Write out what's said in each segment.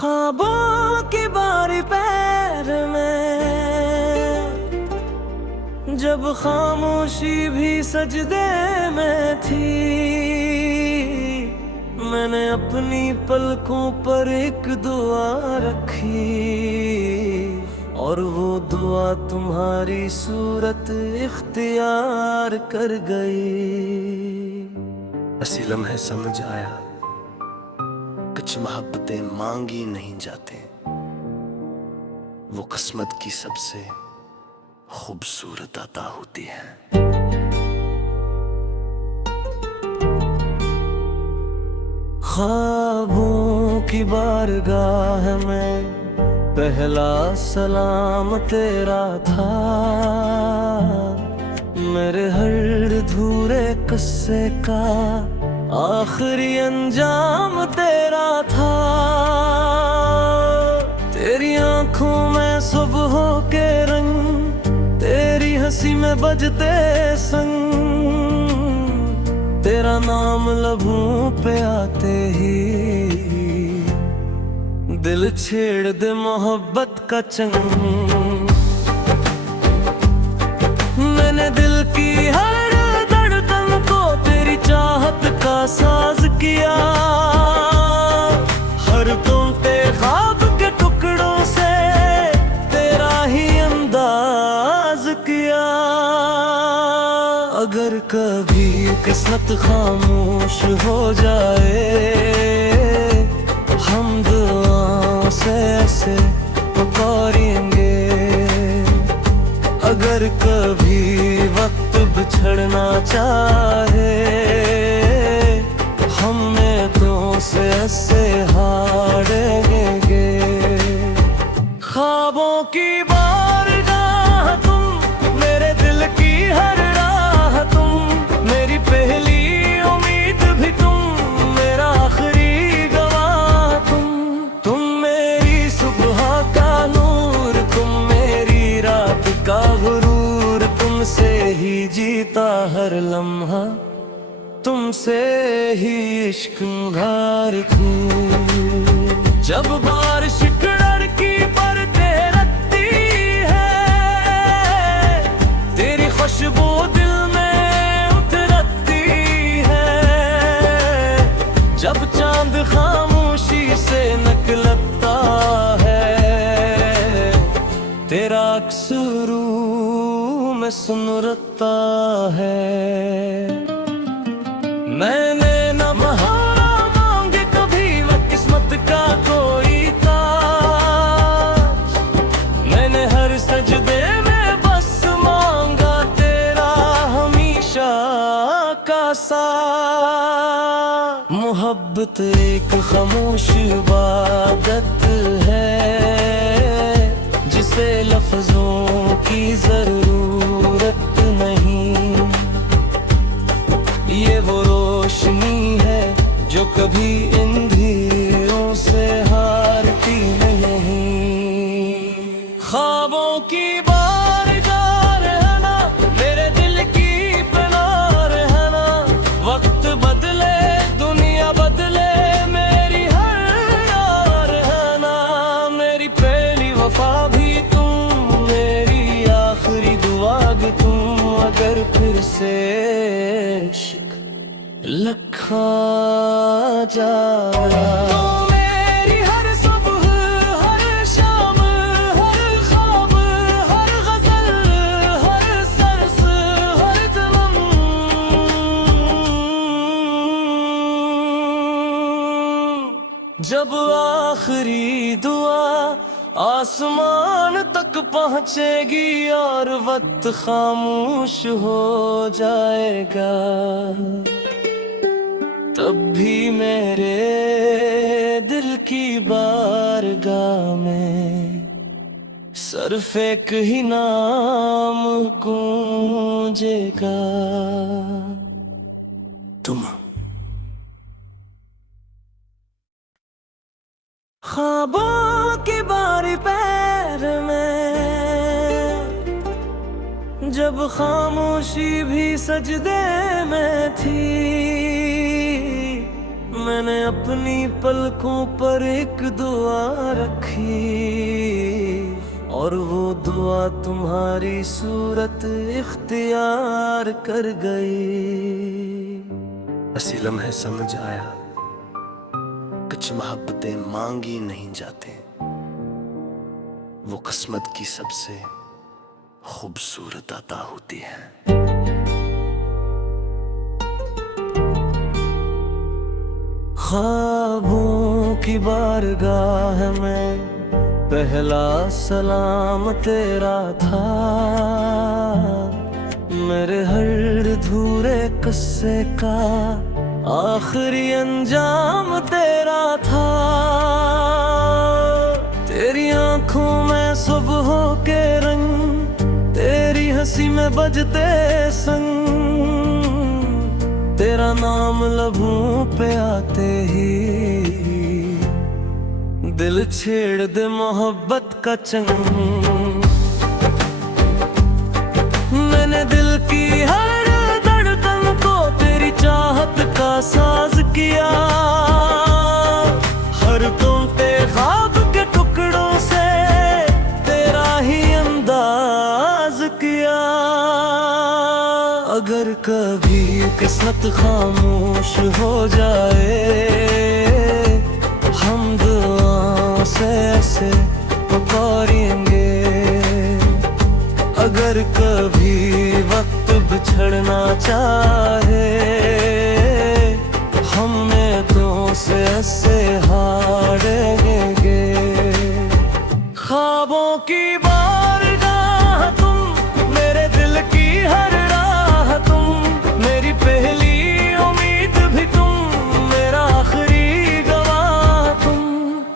ख्वाबों की बारी पैर में, जब खामोशी भी सजदे में थी, मैंने अपनी पलकों पर एक दुआ रखी और वो दुआ तुम्हारी सूरत इख्तियार कर गई। ऐसी लम्हे समझ आया कुछ मोहब्बतें मांगी नहीं जाते, वो किस्मत की सबसे खूबसूरत अता होती है। ख्वाबों की बारगाह में पहला सलाम तेरा था, मेरे हर अधूरे किस्से का आखिरी अंजाम तेरा था। तेरी आंखों में सुबह के रंग, तेरी हंसी में बजते संग, तेरा नाम लबों पे आते ही दिल छेड़ दे मोहब्बत का चंग। मैंने दिल की हर धड़कन को तेरी चाहत का साज किया, हर टूटे ख्वाब के टुकड़ों से तेरा ही अंदाज किया। अगर कभी किस्मत खामोश हो जाए, हम दुआओं से ऐसे पुकारेंगे। अगर कभी वक्त बिछड़ना चाहे, हमने तो से ऐसे हारेंगे। ख्वाबों की बारगाह तुम, मेरे दिल की हर राह तुम, मेरी पहली उम्मीद भी तुम, मेरा आखिरी गवाह तुम मेरी सुबह का नूर, तुम मेरी रात का गुरूर, तुमसे ही जीता हर लम्हा, तुमसे ही इश्क घार खूं। जब बारिश लड़की पर रखती है, तेरी खुशबू दिल में उतरती है। जब चांद खामोशी से निकलता है, तेरा अक्स रूह में सुनरता है। मैंने न महारा मांगे कभी वो किस्मत का कोई ताज, मैंने हर सजदे में बस मांगा तेरा हमेशा का साथ। मोहब्बत एक खामोश इबादत है, जिसे लफ्जों की जरूरत नहीं। ये वो रोशनी है जो कभी अंधेरों से हारती नहीं। ख्वाबों की बारगाह रहना, मेरे दिल की पनाह रहना। वक्त बदले दुनिया बदले, मेरी हर यार रहना। मेरी पहली वफा भी तुम, मेरी आखिरी दुआ भी तुम। अगर फिर से लखा जाया तो मेरी हर सुबह, हर शाम, हर ख्वाब, हर गजल, हर सरस, हर तमम, जब आखिरी दुआ आसमान तक पहुंचेगी और वक्त खामोश हो जाएगा, तब भी मेरे दिल की बारगाह में सिर्फ एक ही नाम गूंजेगा, तुम। ख्वाबों की बारी पैर में, जब खामोशी भी सजदे में थी, मैंने अपनी पलकों पर एक दुआ रखी और वो दुआ तुम्हारी सूरत इख्तियार कर गई। हंसी लम्हे समझ आया कुछ मोहब्बतें मांगी नहीं जाते, वो किस्मत की सबसे खूबसूरत अता होती है। ख्वाबों की बारगाह में पहला सलाम तेरा था, मेरे हर अधूरे किस्से का आखिरी अंजाम तेरा था। तेरी आंखों में सुबहों के रंग, तेरी हंसी में बजते संग, तेरा नाम लबों पे आते ही दिल छेड़ दे मोहब्बत का चंग। मैंने दिल की हर धड़कन को तेरी चाहत का साज किया, हर टूटे ख्वाब के टुकड़ों से तेरा ही अंदाज किया। अगर कभी किस्मत खामोश हो जाए, हम दुआओं से ऐसे पुकारेंगे। अगर कभी वक्त बिछड़ना चाहे, हमें तो से ऐसे हारेंगे। ख्वाबों की बारगाह तुम, मेरे दिल की हर राह तुम, मेरी पहली उम्मीद भी तुम, मेरा आखिरी गवाह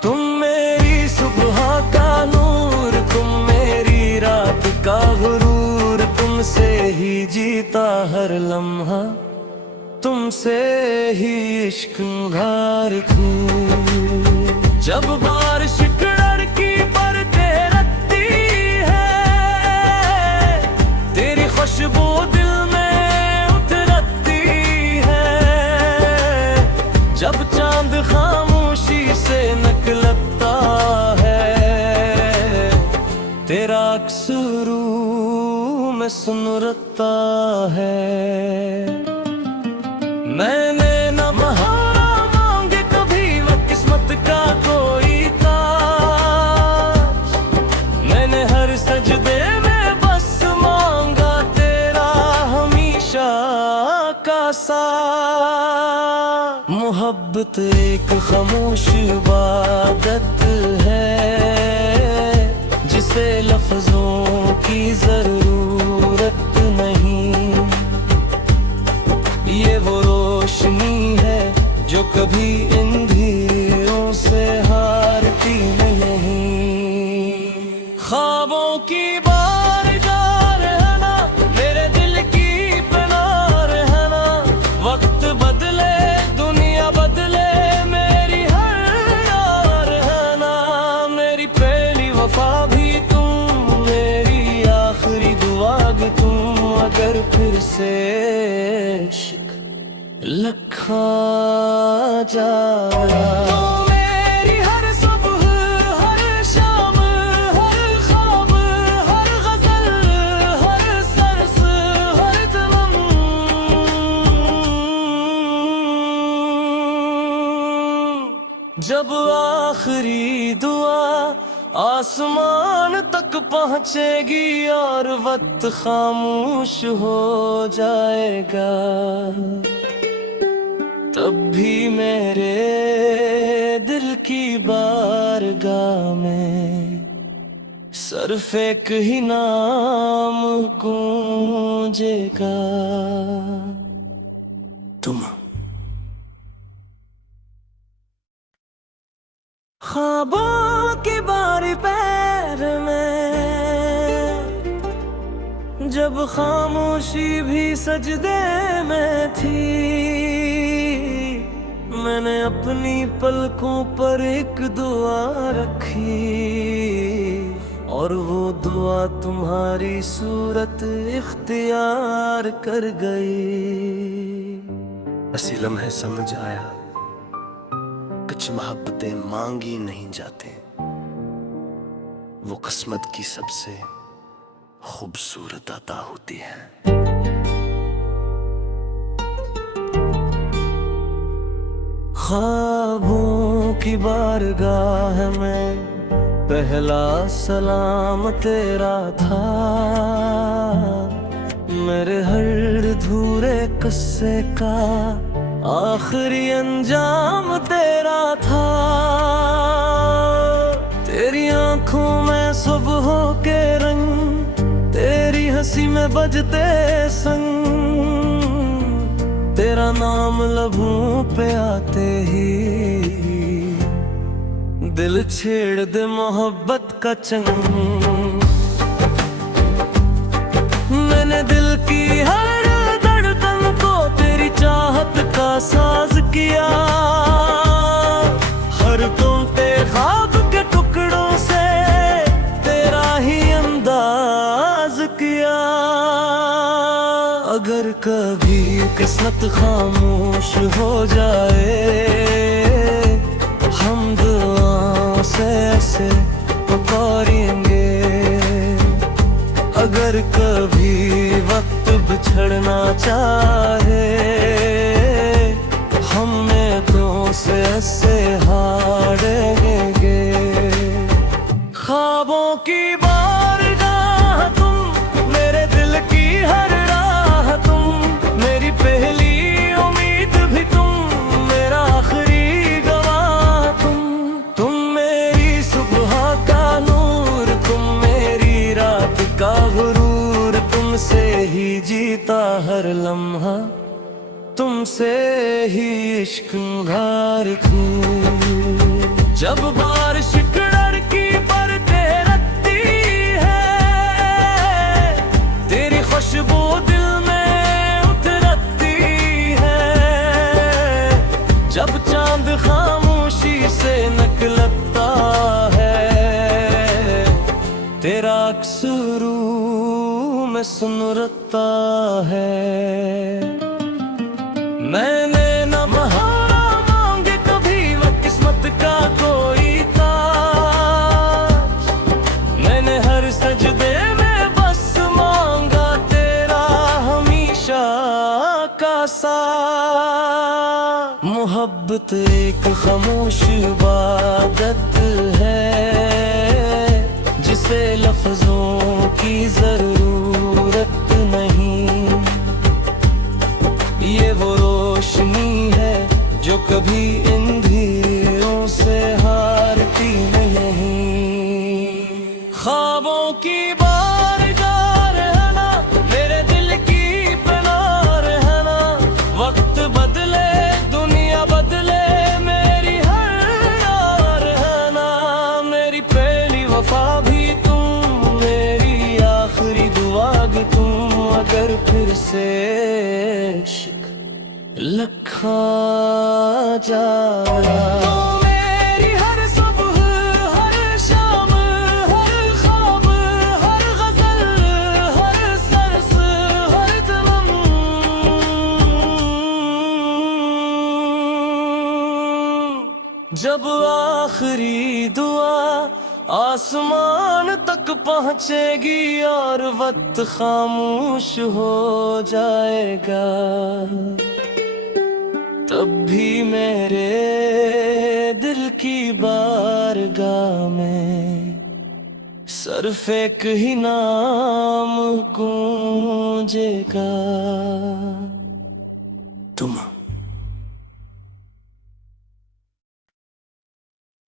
तुम मेरी सुबह का नूर, तुम मेरी रात का गुरूर, तुमसे ही जीता हर लम्हा, तुमसे ही इश्क निगार तू। जब बारिश लड़की पर तेरती है, तेरी खुशबू दिल में उतरती है। जब चांद खामोशी से निकलता है, तेरा अक्स रूह में सुनरता है। मैंने न बहाना मांगे कभी वो किस्मत का कोई ताज, मैंने हर सजदे में बस मांगा तेरा हमेशा का साथ। मोहब्बत एक खामोश इबादत है, जिसे लफ्जों की जरूरत नहीं। ये वो रोशनी है जो कभी इन धीरों से हारती नहीं। ख्वाबों की बारगाह रहना, मेरे दिल की पनाह रहना। वक्त बदले दुनिया बदले, मेरी हर यार रहना। मेरी पहली वफा भी तुम, मेरी आखिरी दुआ भी तुम। अगर फिर से लखा जाया तो मेरी हर सुबह, हर शाम, हर ख्वाब, हर गजल, हर सरस, हर तमम, जब आखिरी दुआ आसमान तक पहुंचेगी और वक्त खामोश हो जाएगा, तब भी मेरे दिल की बारगाह में सिर्फ एक ही नाम गूंजेगा, तुम। ख्वाबों की बारी पैर में, जब खामोशी भी सजदे में थी, मैंने अपनी पलकों पर एक दुआ रखी और वो दुआ तुम्हारी सूरत इख्तियार कर गई। हंसी लम्हे समझ आया कुछ मोहब्बतें मांगी नहीं जाते, वो किस्मत की सबसे खूबसूरत अता होती है। ख्वाबों की बारगाह में पहला सलाम तेरा था, मेरे हर धूरे किस्से का आखिरी अंजाम तेरा था। तेरी आंखों में सुबह के रंग, तेरी हंसी में बजते संग, तेरा नाम लबों पे आते ही दिल छेड़ दे मोहब्बत का चंग। मैंने दिल की हर धड़कन को तेरी चाहत का साज किया, हर टूटे ख्वाब के टुकड़ों से तेरा ही अंदाज किया। अगर कभी किस्मत खामोश हो जाए, हम दुआओं से ऐसे पुकारेंगे। अगर कभी वक्त बिछड़ना चाहे, हमने तो से ऐसे हारेंगे। ख्वाबों की बारगाह तुम, मेरे दिल की हर राह तुम, मेरी पहली उम्मीद भी तुम, मेरा आखिरी गवाह तुम मेरी सुबह का नूर, तुम मेरी रात का गुरूर, तुमसे ही जीता हर लम्हा, तुमसे ही इश्क घार खूं। जब बारिश लड़की बरते रखती है, तेरी खुशबू दिल में उतरती है। जब चांद खामोशी से निकलता है, तेरा अक्स रूह में सुनरता है। मैंने न बहाना मांगे कभी वो किस्मत का कोई ताज, मैंने हर सजदे में बस मांगा तेरा हमेशा का साथ। मोहब्बत एक खामोश इबादत है, जिसे लफ्जों की जरूरत नहीं। ये वो रोशनी है जो कभी अंधेरों से हारती नहीं। ख्वाबों की बारगाह रहना, मेरे दिल की पनाह रहना। वक्त बदले दुनिया बदले, मेरी हर यार रहना। मेरी पहली वफा भी तुम, मेरी आखिरी दुआ भी तुम। अगर फिर से लखा जाया तो मेरी हर सुबह, हर शाम, हर ख्वाब, हर गजल, हर सरस, हर दम, जब आखिरी दुआ आसमान तक पहुंचेगी और वक्त खामोश हो जाएगा, तब भी मेरे दिल की बारगाह में सिर्फ एक ही नाम गूंजेगा, तुम।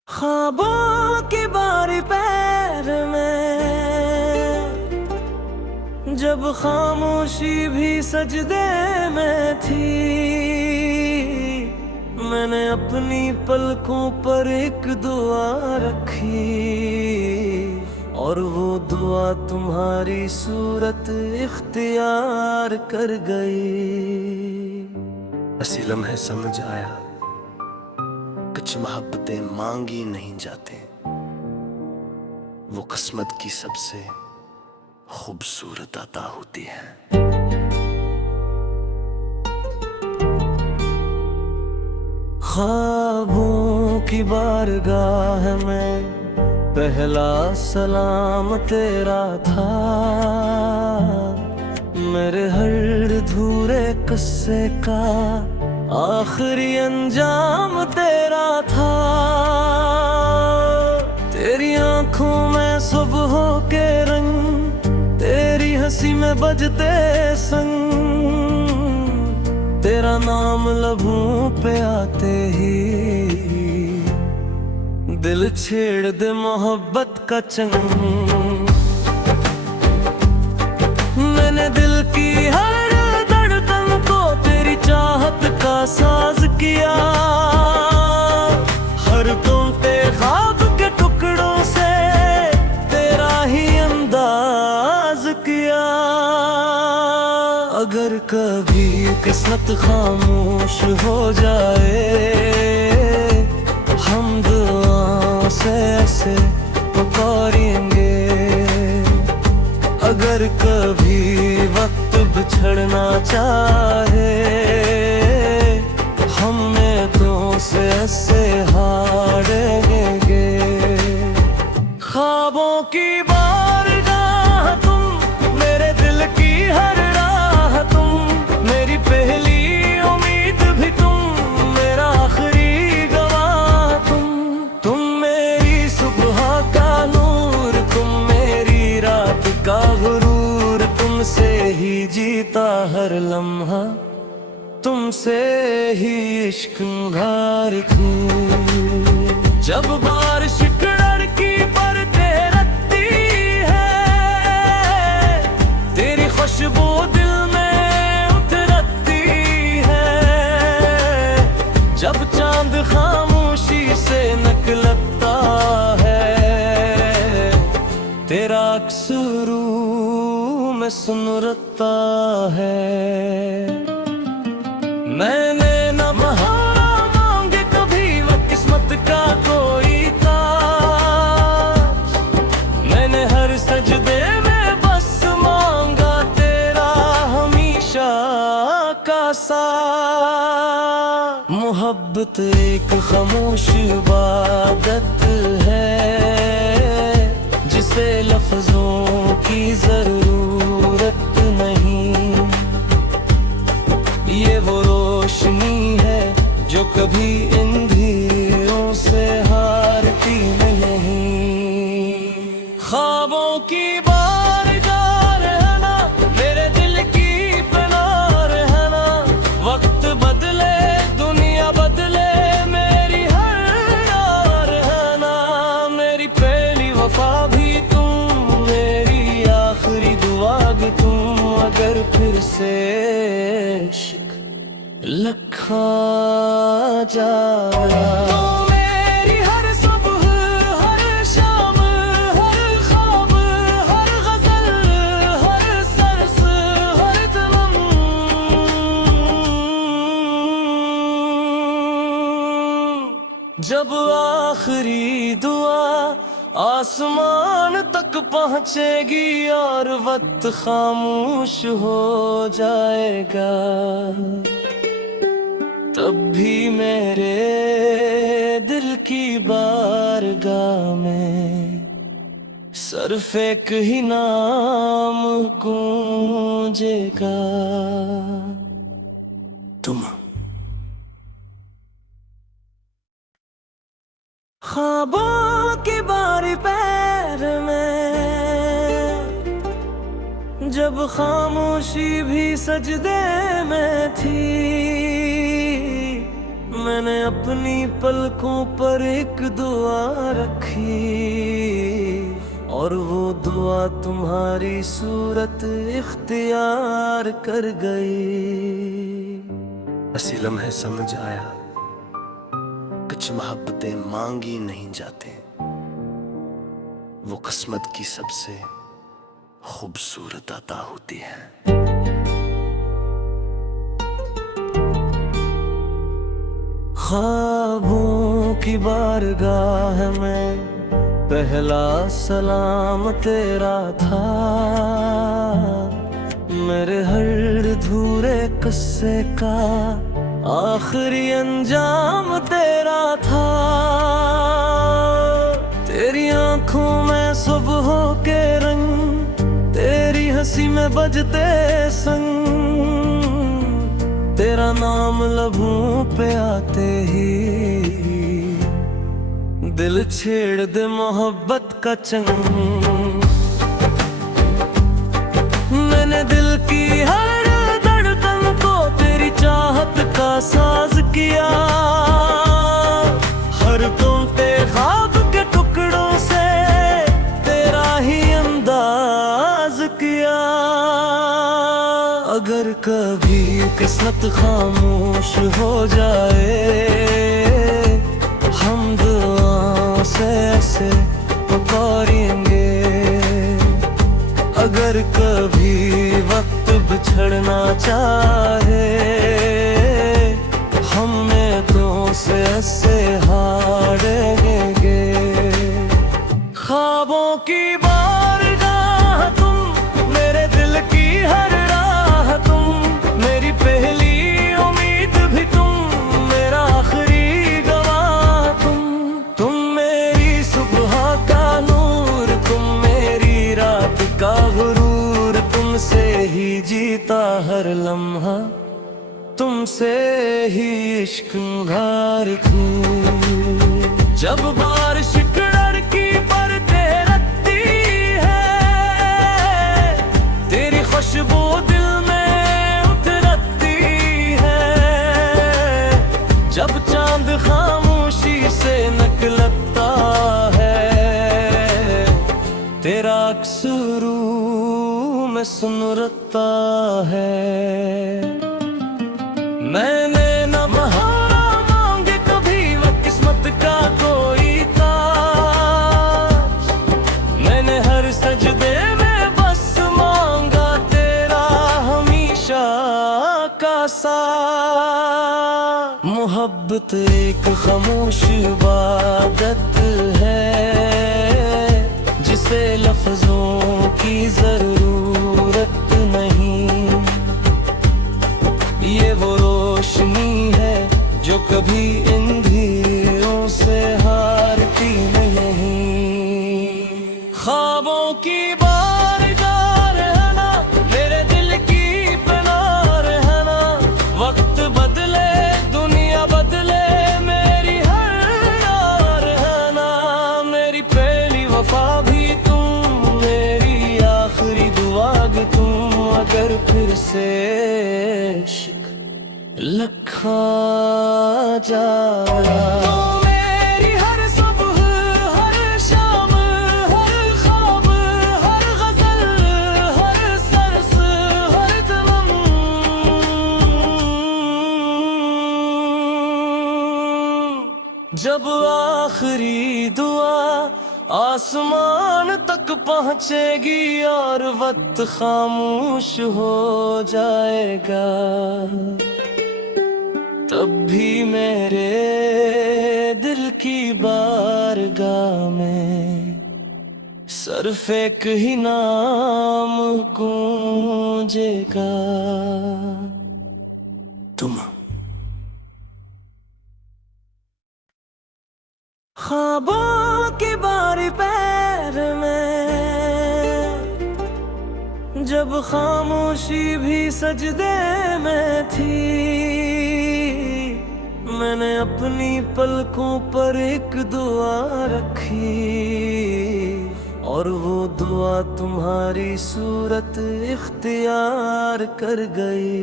ख्वाबों की बारी पैर में, जब खामोशी भी सजदे में थी, मैंने अपनी पलकों पर एक दुआ रखी, और वो दुआ तुम्हारी सूरत इख्तियार कर गई। ऐसी लम्हे समझ आया, कुछ मोहब्बतें मांगी नहीं जाते, वो किस्मत की सबसे खूबसूरत अता होती है। ख्वाबों की बारगाह में पहला सलाम तेरा था, मेरे हर अधूरे किस्से का आखिरी अंजाम तेरा था। तेरी आंखों में सुबहों के रंग, तेरी हंसी में बजते संग, तेरा नाम लबों पे आते ही दिल छेड़ दे मोहब्बत का चंग। मैंने दिल की हर धड़कन को तेरी चाहत का साज किया, हर टूटे ख्वाब के टुकड़ों से तेरा ही अंदाज किया। अगर कभी किस्मत खामोश हो जाए, हम दुआओं से ऐसे पुकारेंगे। अगर कभी वक्त बिछड़ना चाहे, हमें तो से ऐसे हारेंगे। ख्वाबों की बारगाह तुम, मेरे दिल की हर राह तुम, मेरी पहली उम्मीद भी तुम, मेरा आखिरी गवाह तुम मेरी सुबह का नूर, तुम मेरी रात का गुरूर, तुमसे ही जीता हर लम्हा, तुमसे ही इश्क निखारती। जब बारिश लड़की पर तेरती है, तेरी खुशबू दिल में उतरती है। जब चांद खामोशी से निकलता है, तेरा अक्स रूह में सुनरता है। मैंने न बहाना मांगे कभी वो किस्मत का कोई ताज, मैंने हर सजदे में बस मांगा तेरा हमेशा का साथ। मोहब्बत एक खामोश इबादत है, जिसे लफ्जों की जरूरत नहीं। ये वो रोशनी है जो कभी अंधेरों से हारती नहीं। ख्वाबों की बारगाह रहना, मेरे दिल की पनाह रहना। वक्त बदले दुनिया बदले, मेरी हर यार रहना। मेरी पहली वफा भी तुम, मेरी आखिरी दुआ भी तुम। अगर फिर से लखा जाए तो मेरी हर सुबह, हर शाम, हर ख्वाब, हर गजल, हर सरस, हर तमम, जब आखिरी दुआ आसमान तक पहुंचेगी और वक्त खामोश हो जाएगा, तब भी मेरे दिल की बारगाह में सिर्फ एक ही नाम गूंजेगा, तुम। ख्वाबों की बारी पैर में, जब खामोशी भी सजदे में थी, मैंने अपनी पलकों पर एक दुआ रखी, और वो दुआ तुम्हारी सूरत इख्तियार कर गई। ऐसी लम्हे समझ आया, कुछ मोहब्बतें मांगी नहीं जाते, वो किस्मत की सबसे खूबसूरत अता होती है। ख्वाबों की बारगाह में पहला सलाम तेरा था, मेरे हर अधूरे किस्से का आखिरी अंजाम तेरा था। तेरी आंखों में सुबह के रंग, तेरी हंसी में बजते संग, तेरा नाम लबों पे आते ही दिल छेड़ दे मोहब्बत का चंग। मैंने दिल की हर धड़कन को तेरी चाहत का साज किया, हर टूटे ख्वाब के टुकड़ों से तेरा ही अंदाज किया। अगर कभी किस्मत खामोश हो जाए, हम दुआओं से ऐसे पुकारेंगे। अगर कभी वक्त बिछड़ना चाहे, हमें तो से ऐसे हारेंगे। ख्वाबों की बारगाह तुम, मेरे दिल की हर राह तुम, मेरी पहली उम्मीद भी तुम, मेरा आखिरी गवाह तुम मेरी सुबह का नूर, तुम मेरी रात का गुरूर, तुमसे ही जीता हर लम्हा, तुमसे ही इश्क घार तू। जब बारिश लड़की पर रखती है, तेरी खुशबू दिल में उतरती है। जब चांद खामोशी से निकलता है, तेरा अक्स रूह में सुनरता है। मैंने न महारा मांगे कभी वो किस्मत का कोई ताज, मैंने हर सजदे में बस मांगा तेरा हमेशा का साथ। मोहब्बत एक खामोश इबादत है, जिसे लफ्जों की जरूरत नहीं। ये वो रोशनी है जो कभी इन धीरों से हारती नहीं। ख्वाबों की बारगाह रहना, मेरे दिल की पनाह रहना। वक्त बदले दुनिया बदले, मेरी हर राह रहना। मेरी पहली वफा भी तुम, मेरी आखिरी दुआ भी तुम। अगर फिर से लखा जाया तो मेरी हर सुबह, हर शाम, हर ख्वाब, हर गजल, हर सरस, हर दम, जब आखिरी दुआ आसमान तक पहुंचेगी और वक्त खामोश हो जाएगा, तब भी मेरे दिल की बारगाह में सिर्फ एक ही नाम गूंजेगा, तुम। ख्वाबों की बारी पैर में, जब खामोशी भी सजदे में थी, मैंने अपनी पलकों पर एक दुआ रखी, और वो दुआ तुम्हारी सूरत इख्तियार कर गई।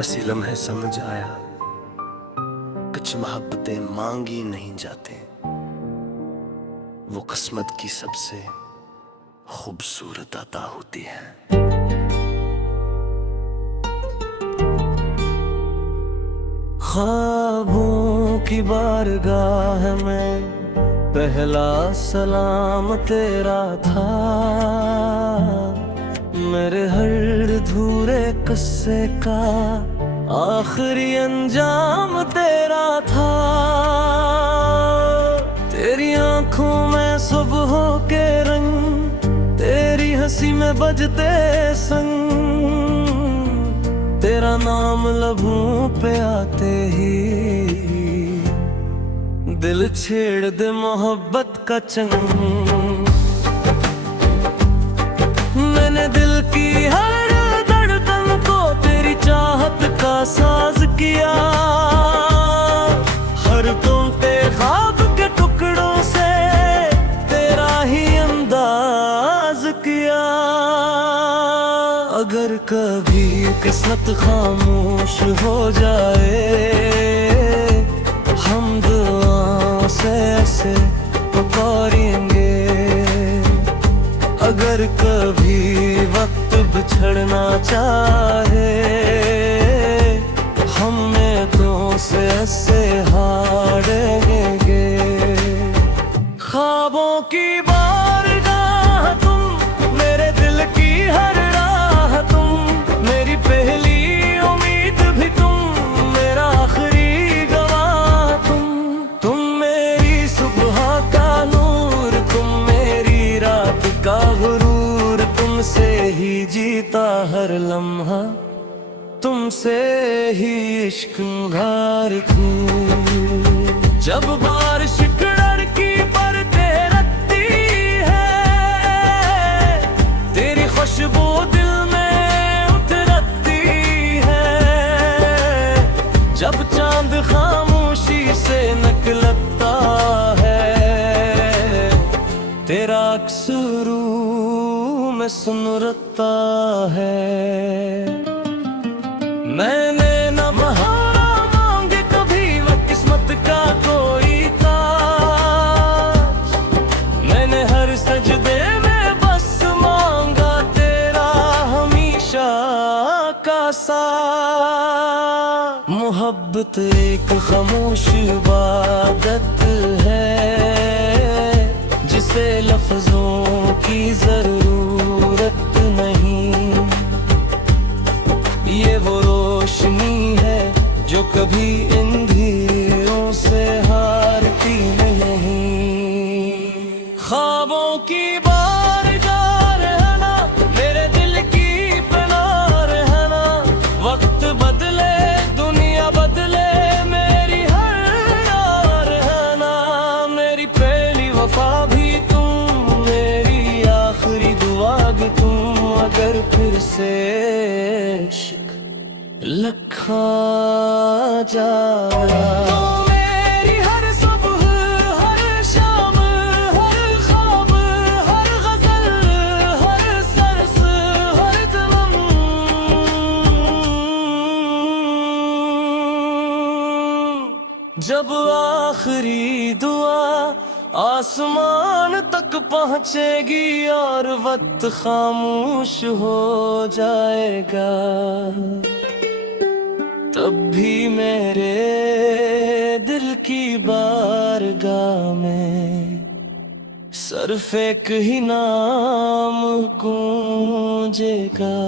ऐसी लम्हे समझ आया, कुछ मोहब्बतें मांगी नहीं जाते, वो किस्मत की सबसे खूबसूरत अता होती है। ख्वाबों की बारगाह में पहला सलाम तेरा था, मेरे हर अधूरे किस्से का आखिरी अंजाम तेरा था। तेरी आंखों में सुबह के रंग, तेरी हंसी में बजते संग, तेरा तेरा नाम लबों पे आते ही दिल छेड़ दे मोहब्बत का चंग। मैंने दिल की हर धड़कन को तेरी चाहत का साज किया, हर टूटे ख्वाब के टुकड़ों से तेरा ही अंदाज किया। अगर कभी किस्मत खामोश हो जाए, हम दुआओं से ऐसे पुकारेंगे। अगर कभी वक्त बिछड़ना चाहे, हमें तो से ऐसे हारेंगे। ख्वाबों की बारगाह तुम, मेरे दिल की हर राह तुम, मेरी पहली उम्मीद भी तुम, मेरा आखिरी गवाह तुम मेरी सुबह का नूर, तुम मेरी रात का गुरूर। तुमसे ही जीता हर लम्हा, तुमसे ही इश्क घार खूं। जब बारिश लड़की पर रखती है, तेरी खुशबू दिल में उतरती है। जब चांद खामोशी से निकलता है, तेरा अक्स रूह में सुनरता है। मैंने न बहारा मांगे कभी वो किस्मत का कोई ताज, मैंने हर सजदे में बस मांगा तेरा हमेशा का साथ। मोहब्बत एक खामोश इबादत है, जिसे लफ्जों की जरूरत नहीं। ये वो रोशनी है जो कभी अंधेरों से हारती नहीं। ख्वाबों की बारगाह रहना, मेरे दिल की पनाह रहना। वक्त बदले दुनिया बदले, मेरी हर यार रहना। मेरी पहली वफा भी तुम, मेरी आखिरी दुआ भी तुम। अगर फिर से लखा जाया तो मेरी हर सुबह, हर शाम, हर ख्वाब, हर गजल, हर सरस, हर तमम, जब आखिरी दुआ आसमान तक पहुंचेगी और वक्त खामोश हो जाएगा, तब भी मेरे दिल की बारगाह में सिर्फ एक ही नाम गूंजेगा।